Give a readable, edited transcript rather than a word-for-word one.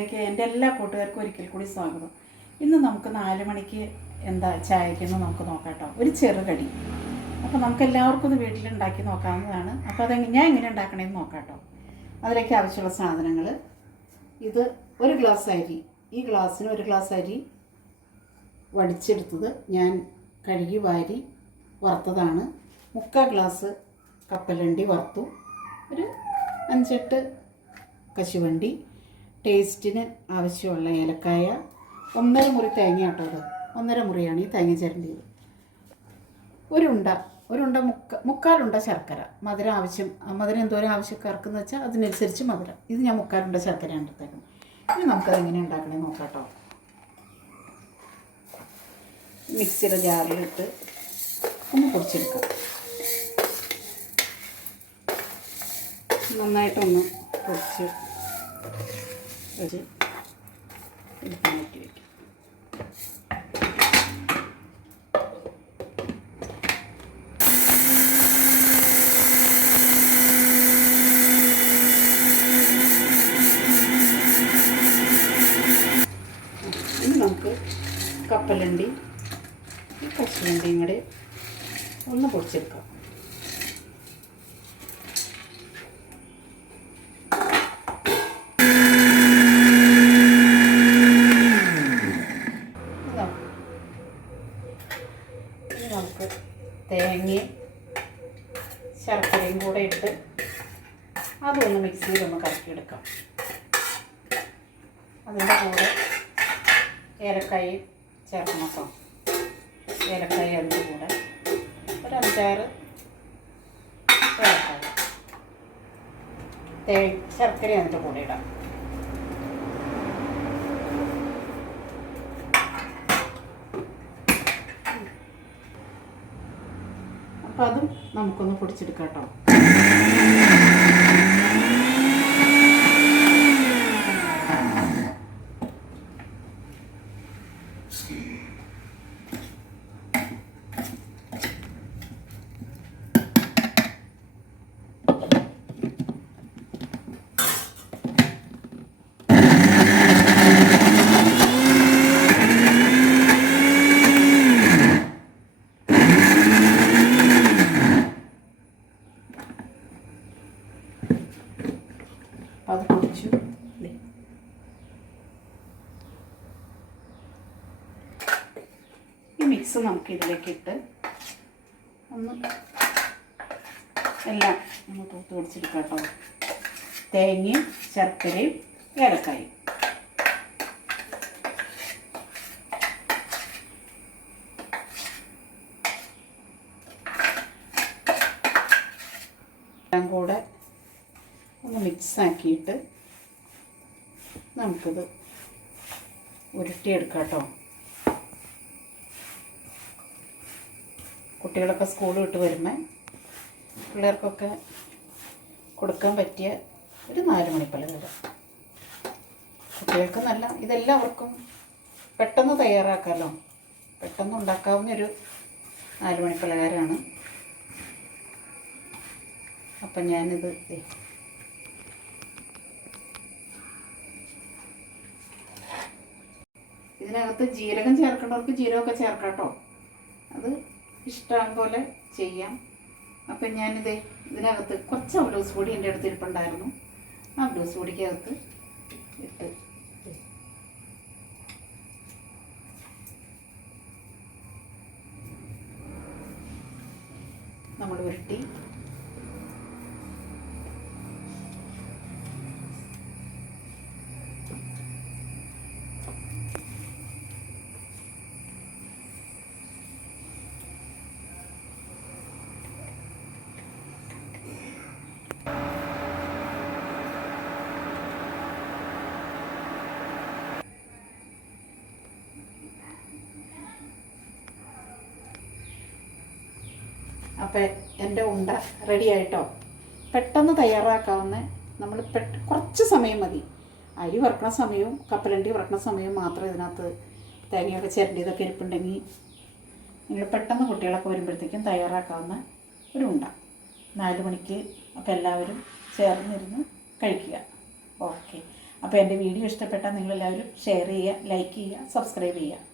എൻ്റെ എല്ലാ കൂട്ടുകാർക്കും ഒരിക്കൽ കൂടി സ്വാഗതം. ഇന്ന് നമുക്ക് 4 മണിക്ക് എന്താ ചായക്കെന്ന് നമുക്ക് നോക്കാം കേട്ടോ. ഒരു ചെറുകടി. അപ്പോൾ നമുക്ക് എല്ലാവർക്കും ഇത് വീട്ടിലുണ്ടാക്കി നോക്കാവുന്നതാണ്. അപ്പോൾ ഞാൻ എങ്ങനെ ഉണ്ടാക്കണമെന്ന് നോക്കാം കേട്ടോ. അതിലേക്ക് ആവശ്യമുള്ള സാധനങ്ങൾ: ഇത് 1 ഗ്ലാസ് അരി. ഈ ഗ്ലാസ്സിന് 1 ഗ്ലാസ് അരി വടിച്ചെടുത്തത് ഞാൻ കഴുകി വാരി വറുത്തതാണ്. 3/4 ഗ്ലാസ് കപ്പലണ്ടി വറുത്തു. ഒരു 5-8 കശുവണ്ടി, ടേസ്റ്റിന് ആവശ്യമുള്ള ഏലക്കായ, 1.5 മുറി തേങ്ങ കേട്ടോ. അത് 1.5 മുറിയാണ് ഈ തേങ്ങ ചിരണ്ടിയത്. ഒരു ഉണ്ട മുക്കാലുണ്ട ശർക്കര. മധുരം എന്തോരം ആവശ്യക്കാർക്കെന്ന് വെച്ചാൽ അതിനനുസരിച്ച് മധുരം. ഇത് ഞാൻ 3/4 ഉണ്ട ശർക്കരയാണ് എടുത്തേക്കുന്നത്. ഇനി നമുക്കത് എങ്ങനെ ഉണ്ടാക്കണേ നോക്കാം കേട്ടോ. മിക്സിയുടെ ജാറിലിട്ട് ഒന്ന് പൊടിച്ചെടുക്കാം. നന്നായിട്ടൊന്ന് പൊടിച്ച് വെച്ച് എടുത്ത് മാറ്റി വയ്ക്കും. ഇനി നമുക്ക് കപ്പലണ്ടി കശുവണ്ടിയും കൂടെ ഒന്ന് പൊടിച്ചെടുക്കാം. നമുക്ക് തേങ്ങയും ശർക്കരയും കൂടെ ഇട്ട് അതൊന്ന് മിക്സിയിലൊന്ന് കറക്കിയെടുക്കാം. അതിൻ്റെ കൂടെ ഏലക്കായ ചേർക്കണം കേട്ടോ. ഏലക്കായ അതിൻ്റെ കൂടെ ഒരു 5-6 ഏലക്കായ, ശർക്കര അതിൻ്റെ കൂടെ ഇടാം. അപ്പം അതും നമുക്കൊന്ന് പൊടിച്ചെടുക്കാം കേട്ടോ. അത് പൊടിച്ചു. ഈ മിക്സ് നമുക്ക് ഇതിലേക്കിട്ട് ഒന്ന് എല്ലാം ഒന്ന് തൂത്ത് പൊടിച്ചെടുക്കാം കേട്ടോ. തേങ്ങയും ശർക്കരയും ഏലക്കായും. എല്ലാം കൂടെ ഒന്ന് മിക്സാക്കിയിട്ട് നമുക്കിത് ഉരുട്ടിയെടുക്കാം കേട്ടോ. കുട്ടികളൊക്കെ സ്കൂൾ വിട്ട് വരുമ്പോൾ പിള്ളേർക്കൊക്കെ കൊടുക്കാൻ പറ്റിയ ഒരു 4 മണി പലഹാരം. കുട്ടികൾക്ക് നല്ല ഇതെല്ലാവർക്കും പെട്ടെന്ന് തയ്യാറാക്കാമല്ലോ. പെട്ടെന്ന് ഉണ്ടാക്കാവുന്നൊരു 4 മണി പലഹാരമാണ്. അപ്പം ഞാനിത് ഇതിനകത്ത് ജീരകം ചേർക്കേണ്ടവർക്ക് ജീരകമൊക്കെ ചേർക്കാം കേട്ടോ. അത് ഇഷ്ടം പോലെ ചെയ്യാം. അപ്പം ഞാനിത് ഇതിനകത്ത് കുറച്ച് അവലോസ് പൊടി എൻ്റെ അടുത്ത് ഇരിപ്പുണ്ടായിരുന്നു. ആ അവലോസ് പൊടിക്കകത്ത് ഇട്ട് നമ്മൾ ഉരുട്ടി അപ്പം എൻ്റെ ഉണ്ട റെഡി ആയിട്ടോ. പെട്ടെന്ന് തയ്യാറാക്കാവുന്ന നമ്മൾ കുറച്ച് സമയം മതി. അരി വറക്കണ സമയവും കപ്പലണ്ടി വറക്കണ സമയവും മാത്രം ഇതിനകത്ത് തേങ്ങയൊക്കെ ചിരണ്ടിയതൊക്കെ ഇരിപ്പുണ്ടെങ്കിൽ നിങ്ങൾ പെട്ടെന്ന് കുട്ടികളൊക്കെ വരുമ്പോഴത്തേക്കും തയ്യാറാക്കാവുന്ന ഒരു ഉണ്ട. 4 മണിക്ക് അപ്പോൾ എല്ലാവരും ചേർന്നിരുന്ന് കഴിക്കുക. ഓക്കെ. അപ്പോൾ എൻ്റെ വീഡിയോ ഇഷ്ടപ്പെട്ടാൽ നിങ്ങളെല്ലാവരും ഷെയർ ചെയ്യുക, ലൈക്ക് ചെയ്യുക, സബ്സ്ക്രൈബ് ചെയ്യുക.